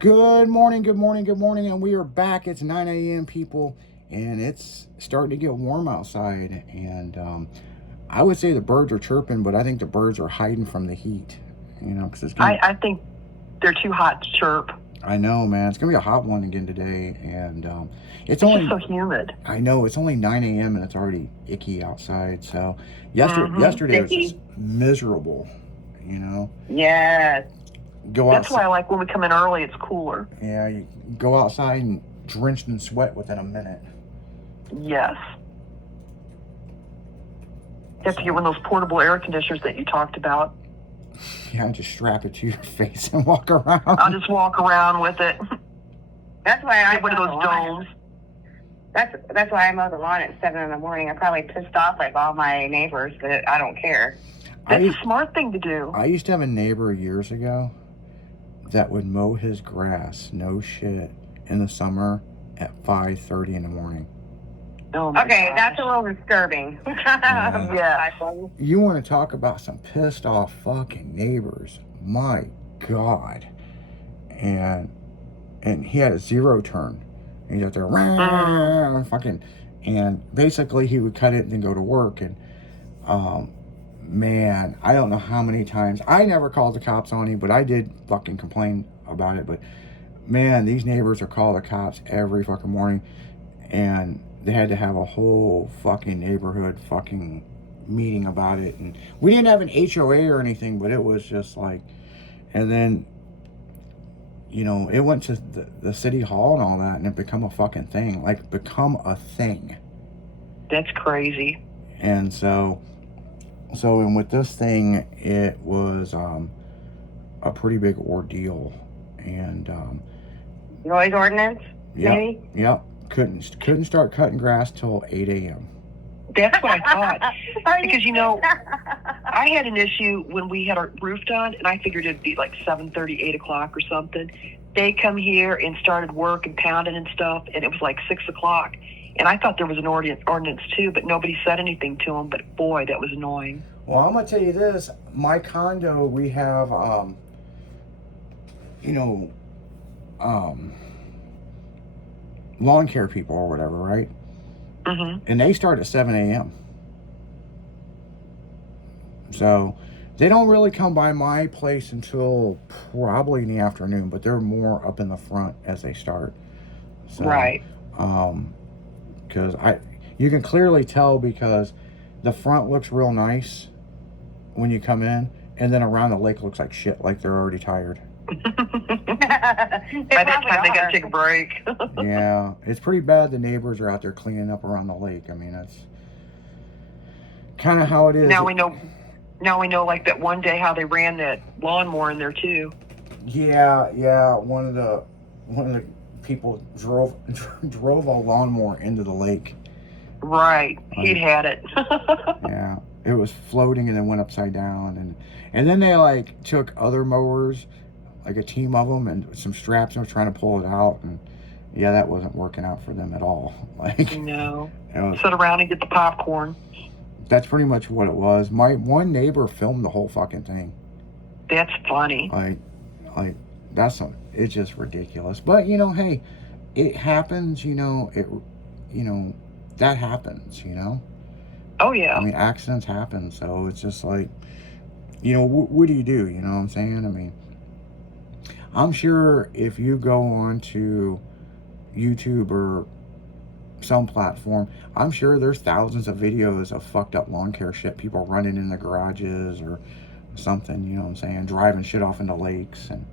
Good morning, good morning, good morning, and we are back. It's 9 a.m., people, and it's starting to get warm outside. And I would say the birds are chirping, but I think the birds are hiding from the heat. Because it's gonna. I think they're too hot to chirp. I know, man. It's gonna be a hot one again today, and it's only just so humid. I know it's only 9 a.m. and it's already icky outside. So yesterday was just miserable. Yes. That's why I like when we come in early, it's cooler. Yeah, you go outside and drenched in sweat within a minute. Yes. You have to get one of those portable air conditioners that you talked about. Yeah, just strap it to your face and walk around. I'll just walk around with it. That's why I get one of those domes. That's why I mow the lawn at 7 in the morning. I probably pissed off like all my neighbors, but I don't care. That's a smart thing to do. I used to have a neighbor years ago that would mow his grass, no shit, in the summer at 5:30 in the morning. Oh okay, gosh. That's a little disturbing. Yeah. You want to talk about some pissed off fucking neighbors? My God. And he had a zero turn. And he's out there, fucking, and basically he would cut it and then go to work. And man, I don't know how many times. I never called the cops on him, but I did fucking complain about it. But man, these neighbors are calling the cops every fucking morning, and they had to have a whole fucking neighborhood fucking meeting about it. And we didn't have an HOA or anything, but it was just like, and then it went to the city hall and all that, and it become a fucking thing. Like, become a thing. That's crazy. And so and with this thing, it was a pretty big ordeal. And noise ordinance, maybe? Yep. Couldn't start cutting grass till 8 a.m. That's what I thought. Because, I had an issue when we had our roof done, and I figured it'd be like 7:30, 8 o'clock or something. They come here and started work and pounding and stuff, and it was like 6 o'clock. And I thought there was an ordinance too, but nobody said anything to them. But boy, that was annoying. Well, I'm going to tell you this. My condo, we have, lawn care people or whatever, right? Mm-hmm. And they start at 7 a.m. So they don't really come by my place until probably in the afternoon, but they're more up in the front as they start. So, right. Because you can clearly tell because the front looks real nice when you come in, and then around the lake looks like shit, like they're already tired. By that time, they got to take a break. Yeah, it's pretty bad. The neighbors are out there cleaning up around the lake. I mean, that's kind of how it is. Now we know, like that one day how they ran that lawnmower in there too. Yeah. One of the people drove a lawnmower into the lake. Right, he'd had it. Yeah, it was floating and then went upside down, and then they like took other mowers, like a team of them, and some straps and was trying to pull it out, and yeah, that wasn't working out for them at all. Like, no, sit around and get the popcorn. That's pretty much what it was. My one neighbor filmed the whole fucking thing. That's funny. Like it's just ridiculous. But hey, it happens. That happens. Oh yeah. I mean, accidents happen. So it's just like, what do you do? You know what I'm saying? I mean, I'm sure if you go on to YouTube or some platform, I'm sure there's thousands of videos of fucked up lawn care shit, people running in the garages or something, you know what I'm saying, driving shit off into lakes. And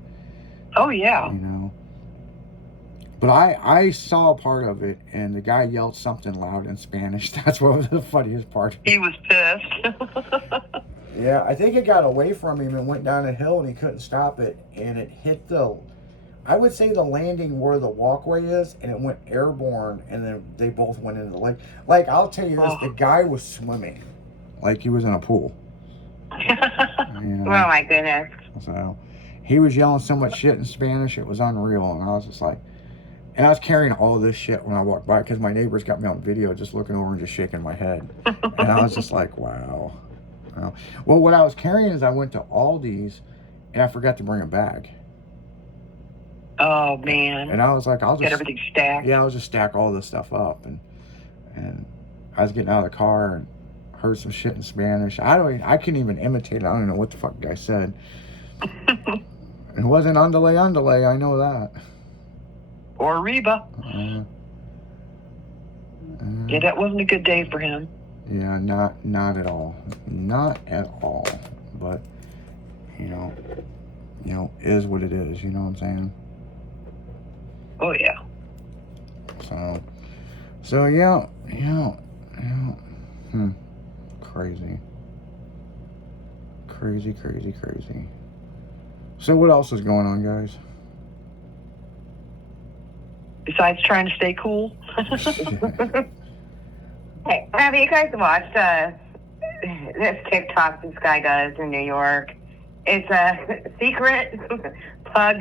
oh yeah. But I saw a part of it, and the guy yelled something loud in Spanish. That's what was the funniest part. He was pissed. Yeah, I think it got away from him and went down a hill, and he couldn't stop it, and it hit I would say the landing where the walkway is, and it went airborne, and then they both went into the lake. Like, I'll tell you this, the guy was swimming like he was in a pool. Oh my goodness. So he was yelling so much shit in Spanish, it was unreal. And I was just like, and I was carrying all this shit when I walked by, because my neighbors got me on video just looking over and just shaking my head. And I was just like, wow. Well, what I was carrying is I went to Aldi's and I forgot to bring a bag. Oh man. And I was like, I'll Get just everything stacked. yeah, I'll just stack all this stuff up. And I was getting out of the car and heard some shit in Spanish. I couldn't even imitate it. I don't know what the fuck the guy said. It wasn't andale, I know that. Or Reba. Yeah, that wasn't a good day for him. Yeah, not at all. Not at all. But you know, is what it is, you know what I'm saying? Oh yeah. So yeah. Crazy. So what else is going on, guys? Besides trying to stay cool. Hey, have you guys watched this TikTok this guy does in New York? It's a secret pug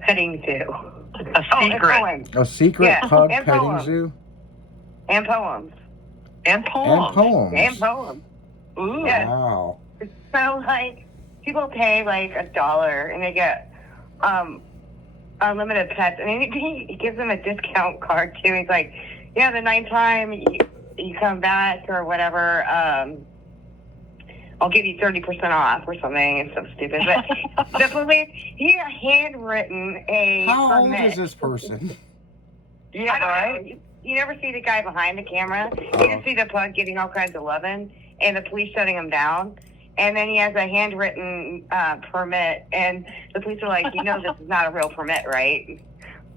petting zoo. A secret. A secret Yeah, pug and petting poems. zoo? And poems. And poems. And poems. And poems. Ooh. Yeah. Wow. So, like, people pay, like, $1 and they get unlimited pets. And he gives them a discount card, too. He's like, yeah, the ninth time you come back or whatever, I'll give you 30% off or something. It's so stupid. But the police, he handwritten a How old permit. is this person? Yeah, I don't right? know. You never see the guy behind the camera. You just see the pug getting all kinds of loving and the police shutting him down. And then he has a handwritten permit, and the police are like, you know, this is not a real permit, right?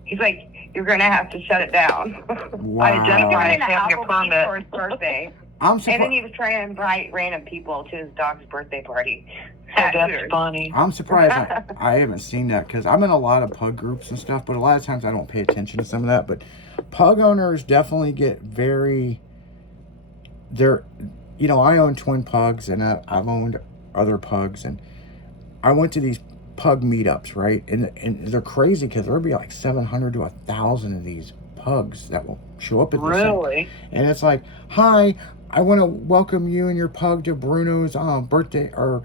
He's like, you're going to have to shut it down. Wow. Identify He was as in having a Applebee's permit. for his birthday. I'm And then surprised. he was trying to invite random people to his dog's birthday party. Oh, that's funny. I'm surprised I haven't seen that because I'm in a lot of pug groups and stuff, but a lot of times I don't pay attention to some of that. But pug owners definitely get I own twin pugs and I've owned other pugs, and I went to these pug meetups, right? And they're crazy because there'll be like 700 to 1,000 of these pugs that will show up at this thing. Really? And it's like, hi, I want to welcome you and your pug to Bruno's birthday, or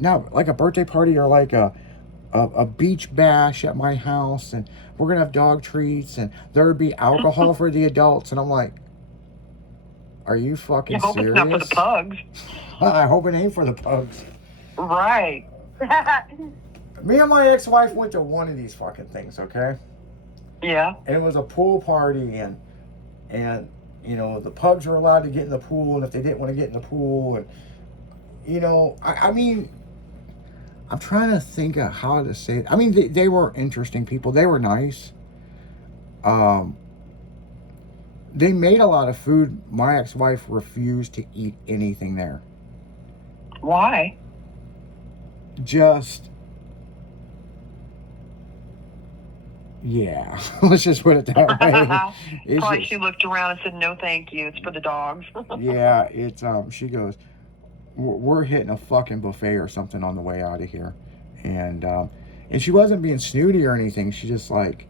not like a birthday party, or like a beach bash at my house, and we're gonna have dog treats, and there'd be alcohol for the adults. And I'm like, are you fucking I hope serious? it's not for the pugs. I hope it ain't for the pugs. Right. Me and my ex-wife went to one of these fucking things, okay? Yeah. And it was a pool party, and the pugs were allowed to get in the pool, and if they didn't want to get in the pool, and I mean, I'm trying to think of how to say it. I mean, they were interesting people. They were nice. They made a lot of food. My ex-wife refused to eat anything there. Why? Just, yeah. Let's just put it that way. It's Probably just- she looked around and said, no, thank you. It's for the dogs. yeah, it's she goes, we're hitting a fucking buffet or something on the way out of here, and she wasn't being snooty or anything. She just like,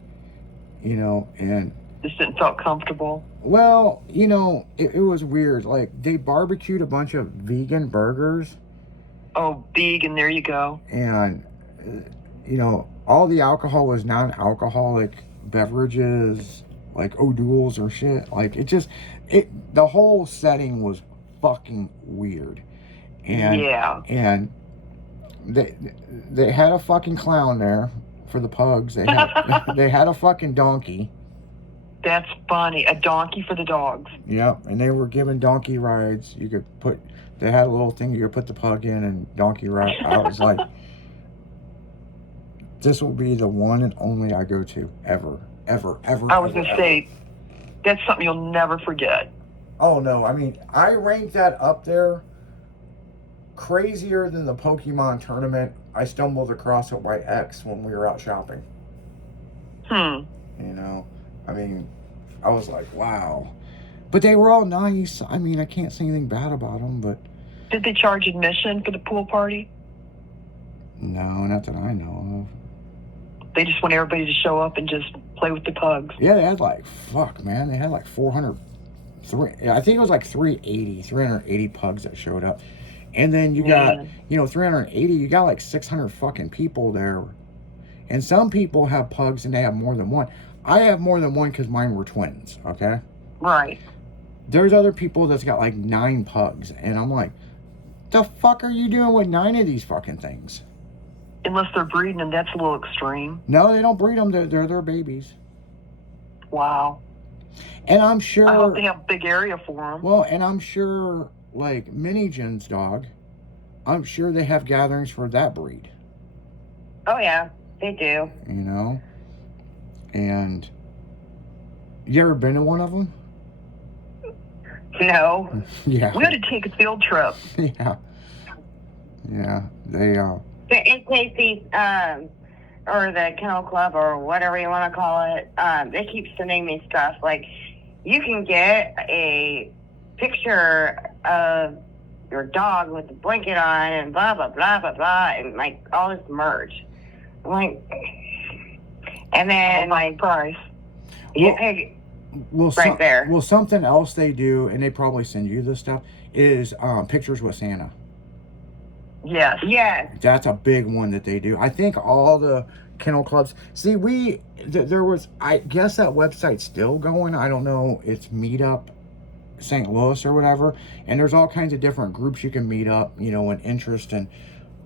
and Just didn't feel comfortable. well, it was weird. Like, they barbecued a bunch of vegan burgers, Oh, vegan, there you go. and all the alcohol was non-alcoholic beverages, like O'Doul's or shit. Like, the whole setting was fucking weird. And Yeah. and they had a fucking clown there for the pugs. They had a fucking donkey. That's funny. A donkey for the dogs. Yep, and they were giving donkey rides. They had a little thing you could put the pug in and donkey ride. I was like, this will be the one and only I go to ever. I was going to say, that's something you'll never forget. Oh no, I mean, I rank that up there crazier than the Pokemon tournament I stumbled across at my ex when we were out shopping. I mean, I was like, wow. But they were all nice. I mean, I can't say anything bad about them, but Did they charge admission for the pool party? no, not that I know They just want everybody to show up and just play with the pugs. of. Yeah, they had like, they had like I think it was like 380 pugs that showed up. And then you got, 380, you got like 600 fucking people there. And some people have pugs and they have more than one. I have more than one because mine were twins, okay? Right. There's other people that's got like 9 pugs. And I'm like, the fuck are you doing with 9 of these fucking things? Unless they're breeding, and that's a little extreme. No, they don't breed them. They're their babies. Wow. And I'm sure... I hope they have a big area for them. Well, and I'm sure, like, Mini-Gen's dog, I'm sure they have gatherings for that breed. Oh, yeah, they do. You know? And you ever been to one of them? No. Yeah. We had to take a field trip. Yeah. Yeah. They, In case these, or the Kennel Club or whatever you want to call it, they keep sending me stuff. Like, you can get a picture of your dog with the blanket on and blah, blah, blah, blah, blah, and, like, all this merch. I'm like, and then, like, price. you Well- pay well, right there. Well, something else they do, and they probably send you this stuff, is pictures with Santa. Yes. Yes. That's a big one that they do. I think all the kennel clubs. See, there was. I guess that website's still going. I don't know. It's Meetup St. Louis or whatever. And there's all kinds of different groups you can meet up. You know, and interest. And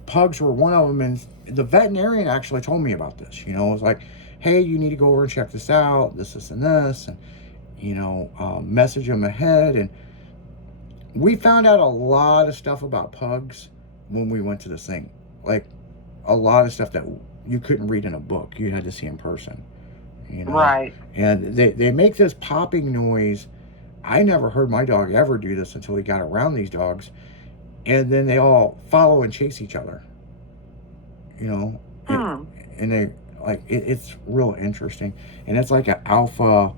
pugs were one of them. And the veterinarian actually told me about this. You know, it was like, hey, you need to go over and check this out. This, and this, and you know, message them ahead. And we found out a lot of stuff about pugs when we went to this thing. Like a lot of stuff that you couldn't read in a book. You had to see in person. You know? Right. And they make this popping noise. I never heard my dog ever do this until he got around these dogs. And then they all follow and chase each other. You know? And they like it's real interesting. And it's like an alpha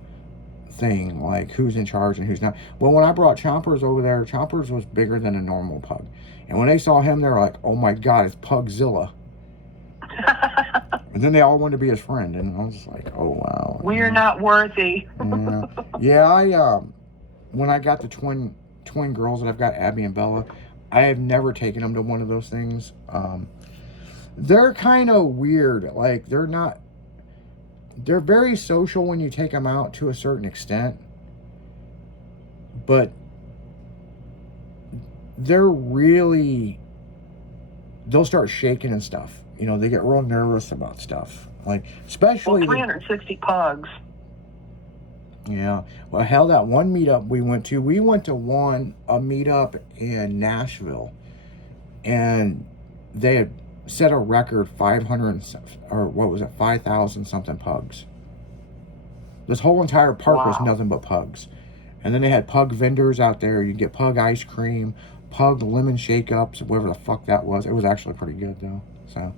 thing, like who's in charge and who's not. Well, when I brought Chompers over there, Chompers was bigger than a normal pug. And when they saw him, they were like, oh my God, it's Pugzilla. And then they all wanted to be his friend. And I was just like, oh wow. We're not worthy. Yeah, I when I got the twin girls that I've got, Abby and Bella, I have never taken them to one of those things. They're kind of weird. Like they're very social when you take them out to a certain extent, but they'll start shaking and stuff. You know, they get real nervous about stuff. Like, especially... Well, 360 pugs. Yeah. Well, hell, that one meetup we went to a meetup in Nashville, and they had set a record 5,000 something pugs. This whole entire park was nothing but pugs. And then they had pug vendors out there. You get pug ice cream, pug lemon shake-ups, whatever the fuck that was. It was actually pretty good, though. So,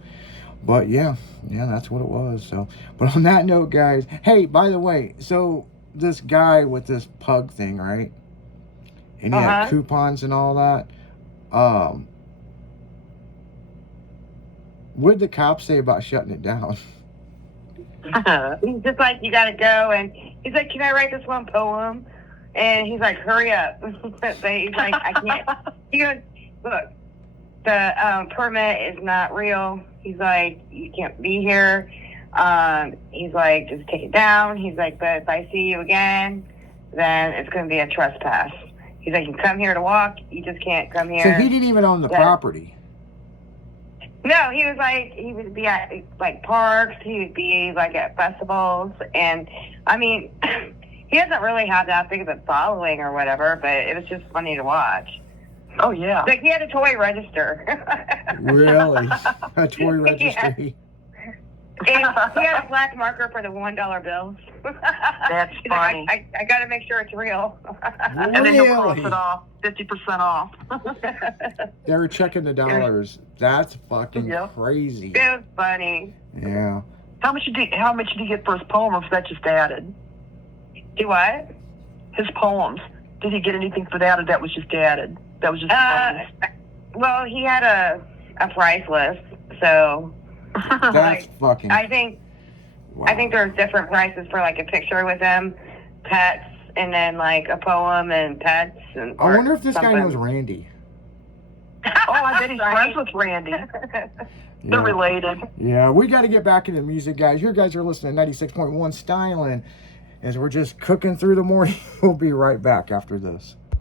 but yeah, that's what it was. So, but on that note, guys, hey, by the way, so this guy with this pug thing, right? And he had coupons and all that. What did the cops say about shutting it down? He's just like, you gotta go, and he's like, can I write this one poem? And he's like, hurry up. But he's like, I can't. He goes, look, the permit is not real. He's like, you can't be here. He's like, just take it down. He's like, but if I see you again, then it's going to be a trespass. He's like, you can come here to walk. You just can't come here. So he didn't even own the property. No, he would be at like parks. He would be like at festivals, and I mean, he doesn't really have that big of a following or whatever. But it was just funny to watch. Oh yeah, like he had a toy register. Really, a toy registry. And he had a black marker for the $1 bills. That's funny. Like, I got to make sure it's real. And then he'll cross it off, 50% off. They were checking the dollars. That's fucking crazy. It was funny. Yeah. How much did he get for his poem, or was that just added? Do what? His poems. Did he get anything for that, or that was just added? That was just well, he had a price list, so that's fucking. I think there's different prices for like a picture with them, pets, and then like a poem and pets. And I wonder if this guy knows Randy. Oh, I bet he's friends with Randy. They're related. Yeah, we got to get back into music, guys. You guys are listening to 96.1 Styling as we're just cooking through the morning. We'll be right back after this.